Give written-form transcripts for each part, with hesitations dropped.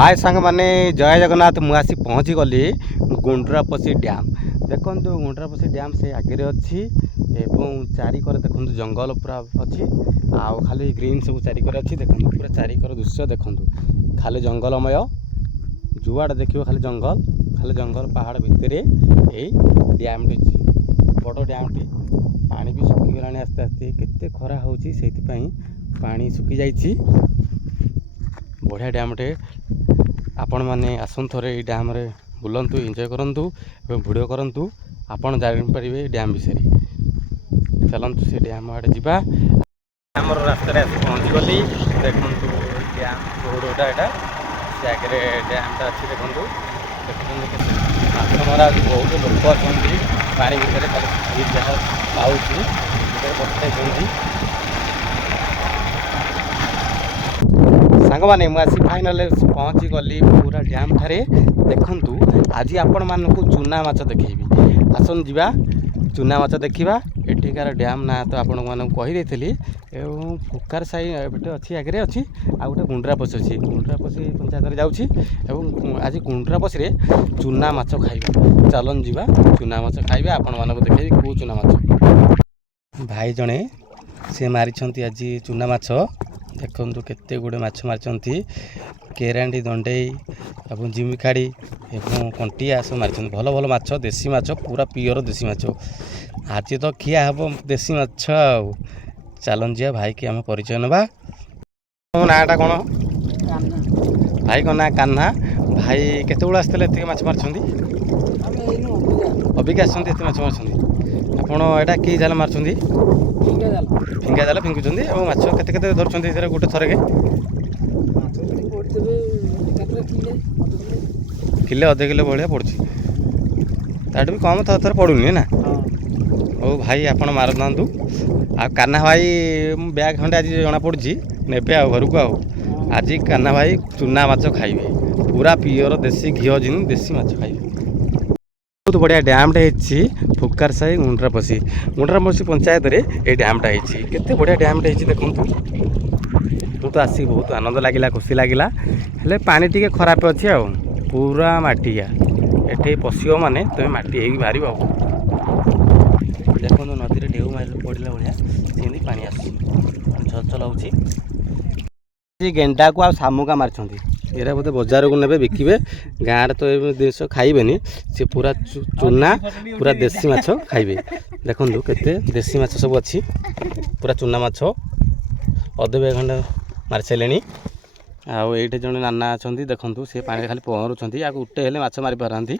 हाय सांग माने जय जगन्नाथ मुझे पहुँची गली गुंड्रापसी डैम देखो गुंड्रापसी डैम से आगे अच्छी चारिकर देखो जंगल पूरा अच्छी आउ खाली ग्रीन सब चारिकर अच्छी देखो पूरा चारिकर दृश्य देखो खाली जंगलमय जुआड़ देखिए खाली जंगल पहाड़ भितर यही डैम टी बड़ डैम टी पानी भी सुखीगला आस्ते आस्ते केते खरा होची पानी सुखी जाइए बढ़िया डैम टे आपण मैंने आसन थे डैम रे बुलंतु एंजॉय करंतु वीडियो करंतु आपण जापारे डैम विषय चलतु से डैम आड़े जा डैम रास्ता पहुँची गली देखु डैम रोडा यहाँ से आगे डैमटा अच्छी देखु माछ मरा बहुत लोक अच्छा पानी भितर खाली जहाँ पाँच बसते सांग मैंने मुझे फाइनाल पहुँची गली पूरा डैम ठारे देखु आज आपण मानक चूना माछ देखी आसन जा चूना माछ देखा एठिकार डैम ना तो आपण मानक कहीदे फुकार साई अच्छी आगे अच्छी आ गए गुंड्रापसी अच्छी गुंड्रापसी पंचायत जाऊँगी आज गुंड्रापसी चूना माछ खाइबा चलन जा चूना माछ खाइबा आपण मानक देखे कौ चूना माछ भाई जड़े सी मारी आज चूना माछ देखु केते गुड़े माछ मारी केरांडी दंडई और जिमिखाड़ी एवं कंटिया सब मारी भल भल माछ देसी माछ पूरा पियोर देसी माछ आज तो खिया हम देसी माछ चलन जी भाई की आम परिचय नवा नाटा कौन भाई को ना कान्हा भाई केत आसते माछ मार्च अबिका आसते माछ मार्च आपड़ कि जाल मार्च फिंगा जाल फिंगुंट और माछ केते धरते गोटे थरके किले अध किलो भाया पड़ी ताठू भी कम थर थर पड़ूनी ना ओ भाई आपण मार दातु आ कान्हा भाई बैग खंडे आज जना पड़ी ने घर को आज कान्हा भाई चूना माछ खाइबे पूरा पियोर देसी घी जिन देसी माछ खाइबे बहुत बढ़िया डैमटे होती फुकार साई गुंड्रापसी पंचायत रे ये डैमटा होती केते बढ़िया डैमटे देखु मुझे तो आसिक बहुत आनंद लगिला खुशी लगिला हेले पानी टी खराब अच्छे आ पूरा मटिया एठे पशिव माने तुम मटी हो बाहर देखो नदी में ढेउ मार पड़ा भाया सेमती पानी आसल हो गेंडा को आ शामुका मार्च एरा बोधे बजार को ने बिके गाँव तो ये जिन खाइबेनि सी पूरा चूना पूरा देसी माछ खाइबे देखु केते देसी माछ सब अच्छी पूरा चूना माछ अध बे खंडे मारी सारे आउ ये जड़े नाना अच्छा देखु सी पानी खाली पहरुंच या उठे हेले माछ मारी पारती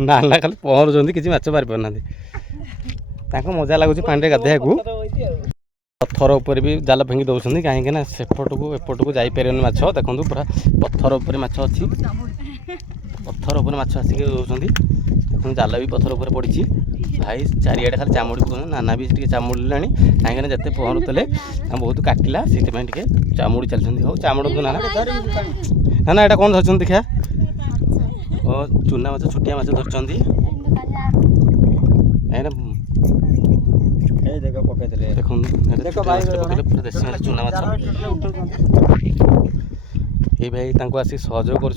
नाना खाली पहरुंच किसी माछ मारी पारना मजा लगुच पानी गाधे पत्थर उपर भी जाल फिंगी दौरान कहीं सेपट को एपट को जापर माछ देखो पूरा पत्थर उपर माछ अच्छी पत्थर उपर माछ आसिक दौरान देखो जाल भी पत्थर उपर पड़ी भाई चारिआडे खाली चामुड़ी पकाउन नाना भी चामुड़ा कहीं जिते पहरुले बहुत काटिला से चामुड़ी चलती हो चामुड़ नाना ना यहाँ कौन धरती देखा और चूना माछ छुटिया माछ धरती चूना माछ ये भाई आसी सहयोग कर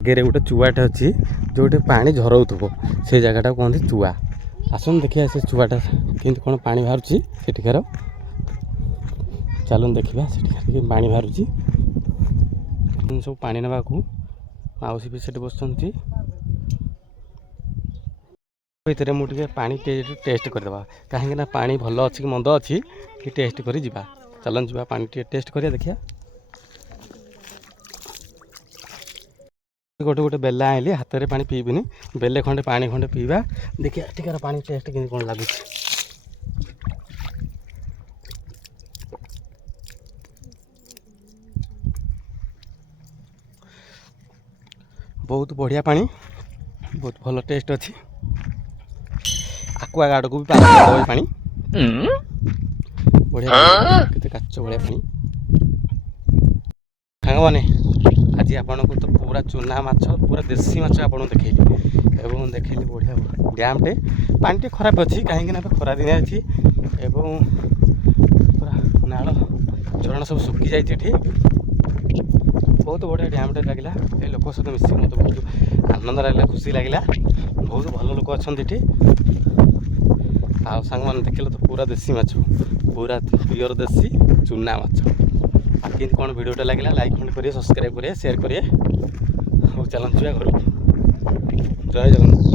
आगे गोटे चुआटे अच्छी जो पानी झरऊ से जगह कहते चुआ आसन देखिए से चुआटा कि कौन पानी बाहर सेठिकार चलन देखा से पानी बाहर सब पानी नवा मौसी भी से बस भितर मुझे पानी टेस्ट करदे कहीं पानी भल अच्छी कि मंद अच्छी कि टेस्ट कर जा चलन जा पानी टेस्ट करिया देखिया गोटे गोटे बेला आइली हाथ में पानी पीबिनी बेले खंडे पानी खंडे पीवा देखिए एठिकार पानी टेस्ट कि कौन लगुच बहुत बढ़िया पानी बहुत भल टेस्ट अच्छी आकुआ गार्ड को भी पानी बढ़िया केते काच बढ़िया पानी सांग मैंने आज आपन को तो पूरा चूना माछ पूरा देसी माछ आपको देखली एवं देखली बढ़िया डैमटे पानी खराब अच्छी कहीं खरा दिन अच्छी एवं पूरा नाल झरणा सब सुखी जाइए बहुत बढ़िया डैमटे लगे ये लोक सहित मिसिक मत बहुत आनंद लगे खुशी लगे बहुत भल लोक अच्छा आउ सांग मैंने देखिले तो पूरा देसी माछ पूरा प्योर देसी चूना माछ कि कौन वीडियोटा लगे लाइक खंड करिए सब्सक्राइब करिए शेयर करिए चलते घर जय जगन्नाथ।